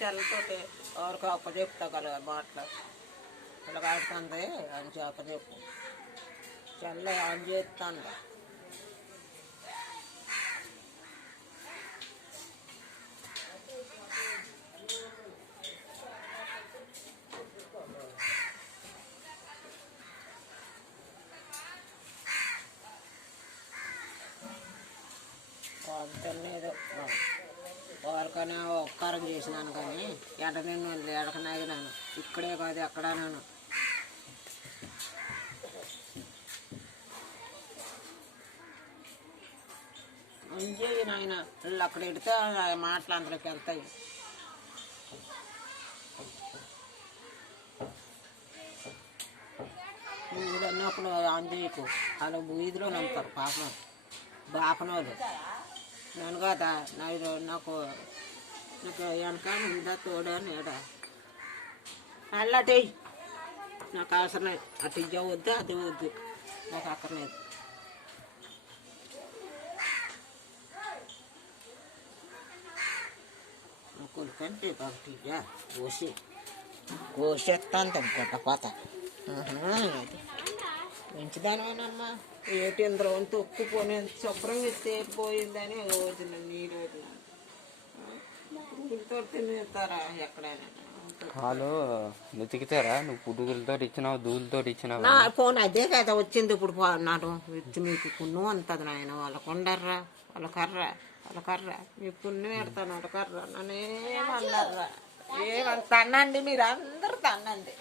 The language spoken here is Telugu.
తెల్లతోటి ఎవరికి అప్పచెప్తాగల మాటలు ఇలా ఆడుతుంది అని అప్పచెప్పు తెల్ల ఆన్ చేస్తాను తినలేదు వాళ్ళకనే ఉపకారం చేసినాను కానీ ఎడ నేను ఎడకనాగినాను ఇక్కడే కాదు ఎక్కడ నేను మంచిది నాయన వాళ్ళు అక్కడ ఎడితే మాటలు అందులోకి వెళ్తాయి వీధులు అన్నప్పుడు ఆంజనేయకు అలా వీధిలో నమ్ముతారు పాపం బాపనోళ్ళు నేను కదా నాకు వెనక ఉందా తోడా నేడా అల్లటి నాకు అవసరం లేదు అటు ఇజ్జ వద్దు అది వద్దు నాకు అక్కర్లేదు కొనుక్కంటే ఒకటి కోసేస్తాను తమ్ముకుంటా పోతా మంచిదానివేనమ్మా ఏటి ఇంద్ర వంతు ఒక్కుపోయి శుభ్రం ఎత్తే పోయిందని వదిన నీరు పురుగులతో తినేస్తారా ఎక్కడైనా కాలు వెతికితారా నువ్వు పురుగులతో ఇచ్చినావు ధూళితో ఇచ్చినావు నా ఫోన్ అదే కదా వచ్చింది ఇప్పుడు నాడు వచ్చి మీకు పుణ్యం అంతది నాయన వాళ్ళకు ఉండర్రా వాళ్ళ కర్ర మీ పుణ్యం పెడతాను వాళ్ళ కర్ర నన్నేమన్నారా ఏమంత తన్నండి మీరు అందరూ తన్నండి